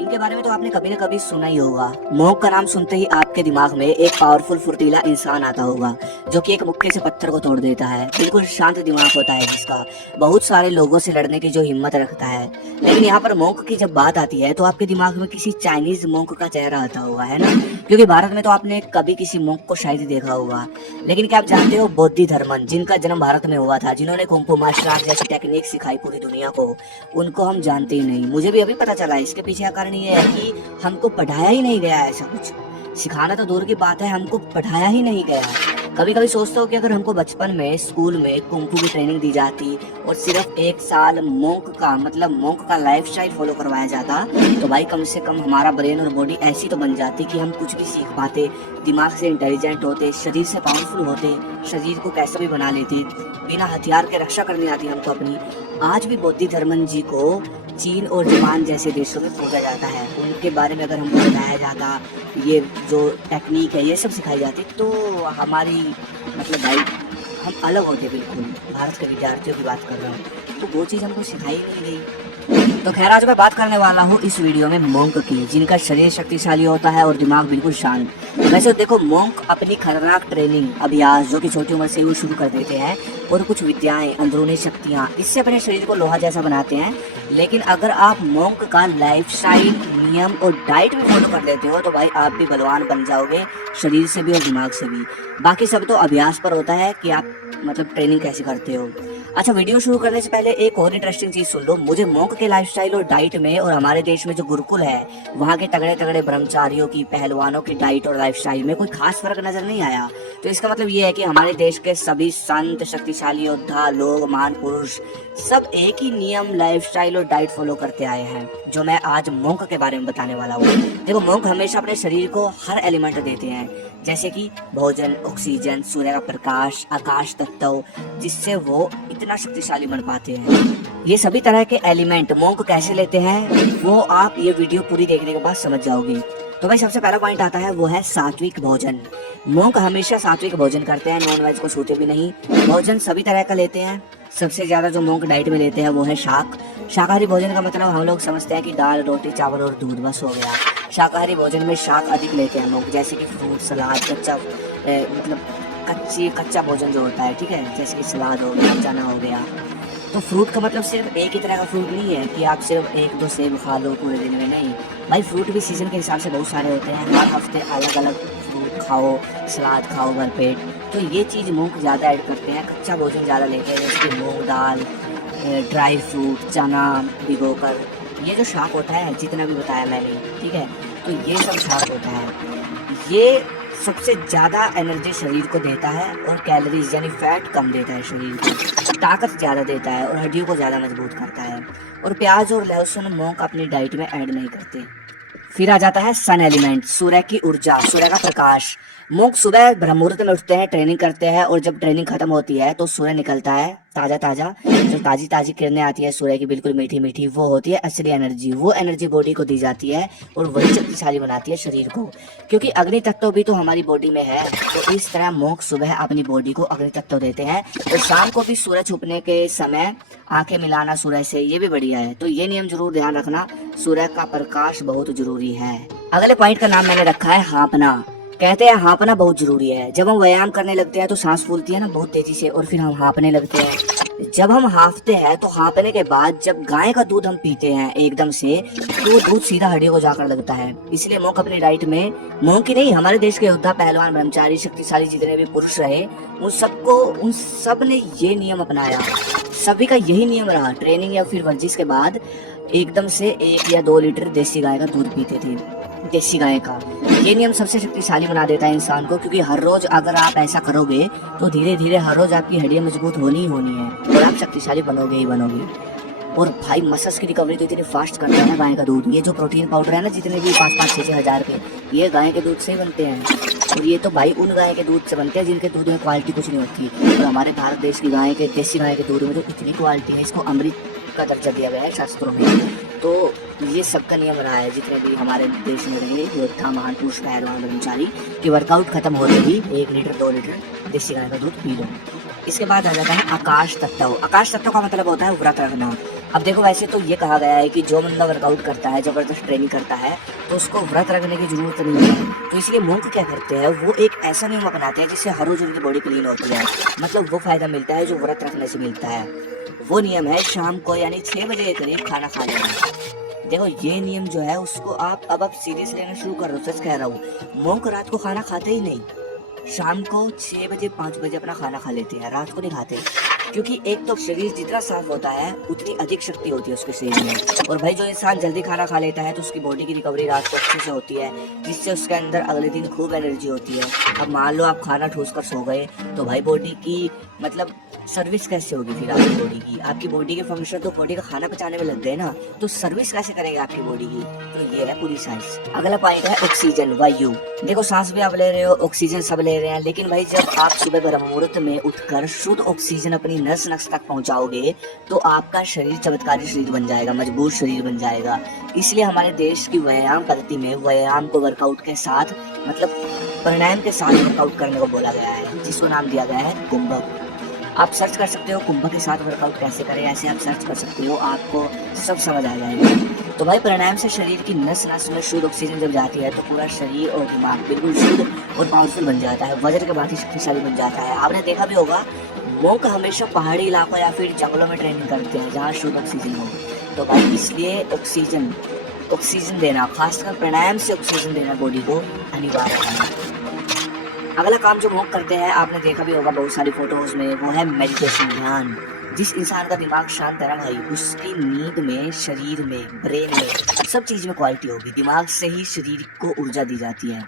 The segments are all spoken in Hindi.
इनके बारे में तो आपने कभी न कभी सुना ही होगा। मोंक का नाम सुनते ही आपके दिमाग में एक पावरफुल फुर्तीला इंसान आता होगा जो कि एक मुक्के से पत्थर को तोड़ देता है। बिल्कुल शांत दिमाग होता है जिसका, बहुत सारे लोगों से लड़ने की जो हिम्मत रखता है। लेकिन यहाँ पर मोंक की जब बात आती है तो आपके दिमाग में किसी चाइनीज मोंक का चेहरा आता होगा, है ना? क्योंकि भारत में तो आपने कभी किसी मोंक को शायद देखा होगा। लेकिन क्या आप जानते हो, बोधिधर्मन जिनका जन्म भारत में हुआ था, जिन्होंने कुंफू मार्शल आर्ट जैसी टेक्निक सिखाई पूरी दुनिया को, उनको हम जानते ही नहीं। मुझे भी अभी पता चला। इसके पीछे का कारण ये है कि हमको पढ़ाया ही नहीं गया ऐसा कुछ। सिखाना तो दूर की बात है, हमको पढ़ाया ही नहीं गया। कभी कभी सोचता हूँ कि अगर हमको बचपन में स्कूल में कुंफू की ट्रेनिंग दी जाती और सिर्फ 1 साल मोंक का लाइफस्टाइल फॉलो करवाया जाता तो भाई कम से कम हमारा ब्रेन और बॉडी ऐसी तो बन जाती कि हम कुछ भी सीख पाते, दिमाग से इंटेलिजेंट होते, शरीर से पावरफुल होते, शरीर को कैसा भी बना लेते, बिना हथियार के रक्षा करनी आती हमको अपनी। आज भी बोधिधर्मन जी को चीन और जापान जैसे देशों में पूजा जाता है। उनके बारे में अगर हमको बताया जाता, ये जो टेक्निक है ये सब सिखाई जाती तो हमारी भाई हम अलग होते बिल्कुल। भारत के विद्यार्थियों की बात कर रहा हूँ, तो वो चीज़ हमको सिखाई नहीं गई। तो खैर आज मैं बात करने वाला हूँ इस वीडियो में मोंक की, जिनका शरीर शक्तिशाली होता है और दिमाग बिल्कुल शांत। वैसे देखो, मोंक अपनी खतरनाक ट्रेनिंग अभ्यास जो कि छोटी उम्र से वो शुरू कर देते हैं और कुछ विद्याएं, अंदरूनी शक्तियाँ, इससे अपने शरीर को लोहा जैसा बनाते हैं। लेकिन अगर आप मोंक का लाइफस्टाइल, नियम और डाइट भी फॉलो कर लेते हो तो भाई आप भी बलवान बन जाओगे, शरीर से भी और दिमाग से भी। बाकी सब तो अभ्यास पर होता है कि आप ट्रेनिंग कैसे करते हो। अच्छा, वीडियो शुरू करने से पहले एक और इंटरेस्टिंग चीज सुन लो। मुझे मोंक के लाइफस्टाइल और डाइट में और हमारे देश में जो गुरुकुल है वहाँ के तगड़े तगड़े ब्रह्मचारियों की, पहलवानों की डाइट और लाइफस्टाइल में कोई खास फर्क नजर नहीं आया। तो इसका मतलब ये है कि हमारे देश के सभी संत, शक्तिशाली योद्धा, लोग, महान पुरुष सब एक ही नियम, लाइफस्टाइल और डाइट फॉलो करते आए हैं, जो मैं आज मोंक के बारे में बताने वाला हूँ। देखो, मोंक हमेशा अपने शरीर को हर एलिमेंट देते हैं, जैसे कि भोजन, ऑक्सीजन, सूर्य का प्रकाश, आकाश तत्व, जिससे वो इतना शक्तिशाली बन पाते हैं। ये सभी तरह के एलिमेंट मोंक कैसे लेते हैं वो आप ये वीडियो पूरी देखने के बाद समझ जाओगे। तो भाई सबसे पहला पॉइंट आता है, वो है सात्विक भोजन। मोंक हमेशा सात्विक भोजन करते हैं, नॉन वेज को छूते भी नहीं। भोजन सभी तरह का लेते हैं। सबसे ज्यादा जो मोंक डाइट में लेते हैं वो है शाकाहारी भोजन का मतलब हम लोग समझते हैं कि दाल, रोटी, चावल और दूध, बस हो गया। शाकाहारी भोजन में शाक अधिक लेते हैं मोंक, जैसे कि फ्रूट, सलाद, कच्चा भोजन जो होता है, ठीक है, जैसे कि सलाद हो गया, चना हो गया। तो फ्रूट का मतलब सिर्फ एक ही तरह का फ्रूट नहीं है कि आप सिर्फ 1-2 सेब खा लो पूरे दिन में, नहीं भाई। फ्रूट भी सीजन के हिसाब से बहुत सारे होते हैं, हर हफ्ते अलग अलग फ्रूट खाओ, सलाद खाओ भरपेट। तो ये चीज़ मोंक ज़्यादा ऐड करते हैं, कच्चा भोजन ज़्यादा लेते हैं, जैसे कि मूंग दाल, ड्राई फ्रूट, चना भिगो कर। ये जो शाक होता है, जितना भी बताया मैंने, ठीक है, तो ये सब शाक होता है। ये सबसे ज़्यादा एनर्जी शरीर को देता है और कैलोरीज यानी फैट कम देता है शरीर को, ताकत ज़्यादा देता है और हड्डियों को ज़्यादा मजबूत करता है। और प्याज और लहसुन मोंक अपनी डाइट में ऐड नहीं करते। फिर आ जाता है सन एलिमेंट, सूर्य की ऊर्जा, सूर्य का प्रकाश। मोंक सुबह ब्रह्म मुहूर्त में उठते हैं, ट्रेनिंग करते हैं और जब ट्रेनिंग खत्म होती है तो सूर्य निकलता है ताजा ताजा, जो ताजी ताजी किरणें आती है सूर्य की, बिल्कुल मीठी मीठी, वो होती है असली एनर्जी। वो एनर्जी बॉडी को दी जाती है और वही शक्तिशाली बनाती है शरीर को, क्योंकि अग्नि तत्व भी तो हमारी बॉडी में है। तो इस तरह मोंक सुबह अपनी बॉडी को अग्नि तत्व देते हैं और शाम को भी सूरज छुपने के समय आंखें मिलाना सूर्य से, ये भी बढ़िया है। तो ये नियम जरूर ध्यान रखना, सूर्य का प्रकाश बहुत जरूरी है। अगले पॉइंट का नाम मैंने रखा है हाँपना। कहते हैं हाँपना बहुत जरूरी है। जब हम व्यायाम करने लगते हैं तो सांस फूलती है ना बहुत तेजी से, और फिर हम हाँपने लगते हैं। जब हम हाँफते हैं तो हाँपने के बाद जब गाय का दूध हम पीते हैं एकदम से, तो दूध सीधा हड्डियों को जाकर लगता है। इसलिए मोंक अपनी डाइट में, मोंक ही नहीं, हमारे देश के योद्धा, पहलवान, ब्रह्मचारी, शक्तिशाली जितने भी पुरुष रहे, उन सब ने ये नियम अपनाया। सभी का यही नियम रहा। ट्रेनिंग या फिर वर्जिश के बाद एकदम से 1 या 2 लीटर देसी गाय का दूध पीते थे, देसी गाय का। ये नियम सबसे शक्तिशाली बना देता है इंसान को, क्योंकि हर रोज अगर आप ऐसा करोगे तो धीरे धीरे हर रोज आपकी हड्डियां मजबूत होनी ही होनी है और आप शक्तिशाली बनोगे ही बनोगे। और भाई मसल्स की रिकवरी तो इतनी फास्ट करता है ना गाय का दूध। ये जो प्रोटीन पाउडर है ना, जितने भी 5-5, 6-6 हज़ार के, ये गाय के दूध से ही बनते हैं। और ये तो भाई उन गाय के दूध से बनते हैं जिनके दूध में क्वालिटी कुछ नहीं होती। और हमारे भारत देश की गाय के, देसी गाय के दूध में तो इतनी क्वालिटी है, इसको अमृत का दर्जा दिया गया है शास्त्रों में। तो ये सबका नियम रहा है, जितने भी हमारे देश में रहे योद्धा, महान पुरुष, पहलवान, ब्रह्मचारी, कि वर्कआउट खत्म होते ही 1 लीटर 2 लीटर देसी गाय का दूध पी लो। इसके बाद आ जाता है आकाश तत्व। आकाश तत्व का मतलब होता है व्रत रखना। अब देखो वैसे तो ये कहा गया है कि जो बंदा वर्कआउट करता है, जबरदस्त ट्रेनिंग करता है, तो उसको व्रत रखने की जरूरत नहीं है। तो इसलिए मोंक क्या करते हैं, वो एक ऐसा नियम अपनाते हैं जिससे हर रोज उनकी बॉडी क्लीन होती है। मतलब वो फायदा मिलता है जो व्रत रखने से मिलता है। वो नियम है शाम को यानी 6 बजे के करीब खाना खा लेना। देखो ये नियम जो है उसको आप सीरियस लेना शुरू कर रहे हो, सच कह रहा हूँ। मोंक रात को खाना खाते ही नहीं, शाम को 6 बजे 5 बजे अपना खाना खा लेते हैं, रात को नहीं खाते। क्योंकि एक तो शरीर जितना साफ होता है उतनी अधिक शक्ति होती है उसके शरीर में। और भाई जो इंसान जल्दी खाना खा लेता है तो उसकी बॉडी की रिकवरी रात को अच्छे से होती है, जिससे उसके अंदर अगले दिन खूब एनर्जी होती है। अब मान लो आप खाना ठूस कर सो गए तो भाई बॉडी की मतलब सर्विस कैसे होगी फिर आपकी बॉडी की? आपकी बॉडी के फंक्शन तो बॉडी का खाना पचाने में लग गए ना, तो सर्विस कैसे करेंगे आपकी बॉडी की? तो ये है पूरी साइंस। अगला पॉइंट है ऑक्सीजन, वायु। देखो सांस भी आप ले रहे हो, ऑक्सीजन सब ले रहे हैं, लेकिन भाई जब आप सुबह ब्रह्म मुहूर्त में उठकर शुद्ध ऑक्सीजन अपनी नस नस तक पहुंचाओगे तो आपका शरीर चमत्कारी शरीर बन जाएगा, मजबूत शरीर बन जाएगा। इसलिए हमारे देश की व्यायाम पद्धति में व्यायाम को वर्कआउट के साथ मतलब प्राणायाम के साथ वर्कआउट करने को बोला गया है, जिसको नाम दिया गया है कुंभक। आप सर्च कर सकते हो कुंभक के साथ वर्कआउट कैसे करें, ऐसे आप सर्च कर सकते हो, आपको सब समझ आ जाएगा। तो भाई प्राणायाम से शरीर की नस नस में शुद्ध ऑक्सीजन जब जाती है तो पूरा शरीर और दिमाग बिल्कुल शुद्ध और पावरफुल बन जाता है, वज्र के बाद ही शक्तिशाली बन जाता है। आपने देखा भी होगा मोंक हमेशा पहाड़ी इलाकों या फिर जंगलों में ट्रेनिंग करते हैं जहाँ शुद्ध ऑक्सीजन हो। तो भाई इसलिए ऑक्सीजन देना, खासकर प्राणायाम से ऑक्सीजन देना बॉडी को अनिवार्य है। अगला काम जो मोंक करते हैं आपने देखा भी होगा बहुत सारी फोटोज में, वो है मेडिटेशन, ध्यान। जिस इंसान का दिमाग शांत है ना भाई, उसकी नींद में, शरीर में, ब्रेन में, सब चीज में क्वालिटी होगी। दिमाग से ही शरीर को ऊर्जा दी जाती है।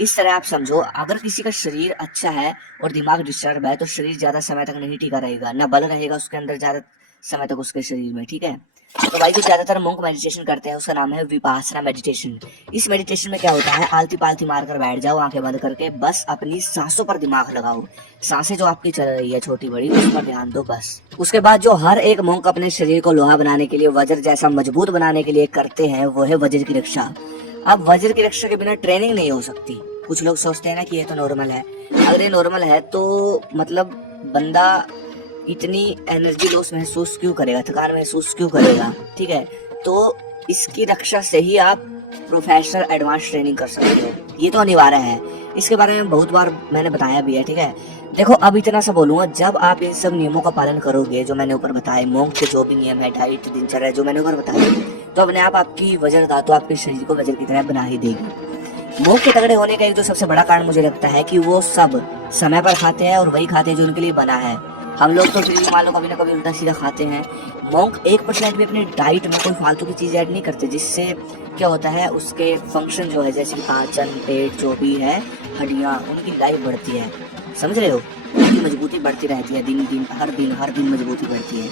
इस तरह आप समझो, अगर किसी का शरीर अच्छा है और दिमाग डिस्टर्ब है तो शरीर ज्यादा समय तक नहीं टिका रहेगा, ना बल रहेगा उसके अंदर ज्यादा समय तक उसके शरीर में, ठीक है। तो भाई जो ज्यादातर मोंक मेडिटेशन करते हैं उसका नाम है विपासना मेडिटेशन। इस मेडिटेशन में क्या होता है, आलती पालती मारकर बैठ जाओ आंखें बंद करके, बस अपनी सांसों पर दिमाग लगाओ। सांसें जो आपकी चल रही है छोटी बड़ी, उस पर ध्यान दो बस। उसके बाद जो हर एक मोंक अपने शरीर को लोहा बनाने के लिए, वज्र जैसा मजबूत बनाने के लिए करते हैं वो है वज्र की रक्षा। अब वज्र की रक्षा के बिना ट्रेनिंग नहीं हो सकती। कुछ लोग सोचते हैं ना कि ये तो नॉर्मल है, अगर ये नॉर्मल है तो मतलब बंदा इतनी एनर्जी लॉस महसूस क्यों करेगा, थकान महसूस क्यों करेगा, ठीक है। तो इसकी रक्षा से ही आप प्रोफेशनल एडवांस ट्रेनिंग कर सकते हो, ये तो अनिवार्य है। इसके बारे में बहुत बार मैंने बताया भी है, ठीक है। देखो अब इतना सा बोलूंगा, जब आप इन सब नियमों का पालन करोगे जो मैंने ऊपर बताए, मोंक के जो भी नियम है, डाइट, दिनचर्या जो मैंने ऊपर बताया, तो अपने आप आपकी वजन धातु आपके शरीर को वजन की तरह बना ही देगी। मोंक के तगड़े होने का एक जो सबसे बड़ा कारण मुझे लगता है कि वो सब समय पर खाते हैं और वही खाते हैं जो उनके लिए बना है। हम लोग तो फिर भी मान लो कभी ना कभी उल्टा सीधा खाते हैं। मोंक 1% भी अपनी डाइट में कोई फालतू की चीज़ ऐड नहीं करते, जिससे क्या होता है उसके फंक्शन जो है जैसे पाचन, पेट जो भी है, हड्डियाँ, उनकी लाइफ बढ़ती है, समझ रहे हो, उनकी मजबूती बढ़ती रहती है, हर दिन मजबूती बढ़ती है।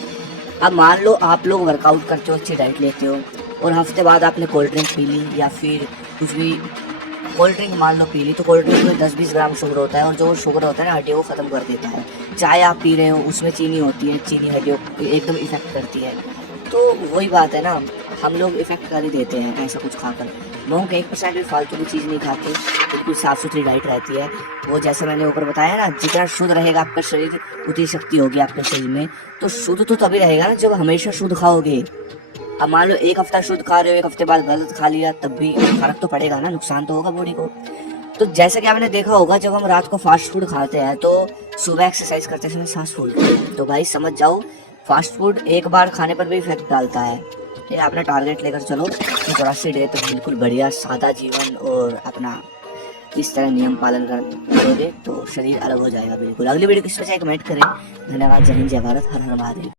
अब मान लो आप लोग वर्कआउट करते हो, अच्छी डाइट लेते हो और हफ्ते बाद आपने कोल्ड ड्रिंक पी ली या फिर कुछ भी कोल्ड ड्रिंक मान लो पी ली, तो कोल्ड ड्रिंक में 10-20 ग्राम शुगर होता है और जो शुगर होता है ना हड्डियों को ख़त्म कर देता है। चाय आप पी रहे हो उसमें चीनी होती है, चीनी हड्डियों को एकदम इफेक्ट करती है। तो वही बात है ना, हम लोग इफेक्ट कर ही देते हैं ऐसा कुछ खाकर। मोंक 1% भी फालतू की चीज़ नहीं खाते, बिल्कुल साफ़ सुथरी डाइट रहती है। वो जैसे मैंने ऊपर बताया ना, जितना शुद्ध रहेगा आपका शरीर उतनी शक्ति होगी आपके शरीर में। तो शुद्ध तो तभी रहेगा ना जब हमेशा शुद्ध खाओगे। अब मान लो एक हफ्ता शुद्ध खा रहे हो, एक हफ्ते बाद गलत खा लिया, तब भी फर्क तो पड़ेगा ना, नुकसान तो होगा बॉडी को। तो जैसा कि आपने देखा होगा, जब हम रात को फास्ट फूड खाते हैं तो सुबह एक्सरसाइज करते समय सांस फूलती है। तो भाई समझ जाओ, फास्ट फूड एक बार खाने पर भी इफेक्ट डालता है। ये अपना टारगेट लेकर चलो, 84 डे तो बिल्कुल बढ़िया सादा जीवन और अपना इस तरह नियम पालन करोगे तो शरीर अलग हो जाएगा बिल्कुल। अगली वीडियो किस पे चाहे कमेंट करें। धन्यवाद, जय हिंद, जय भारत, हर हर महादेव।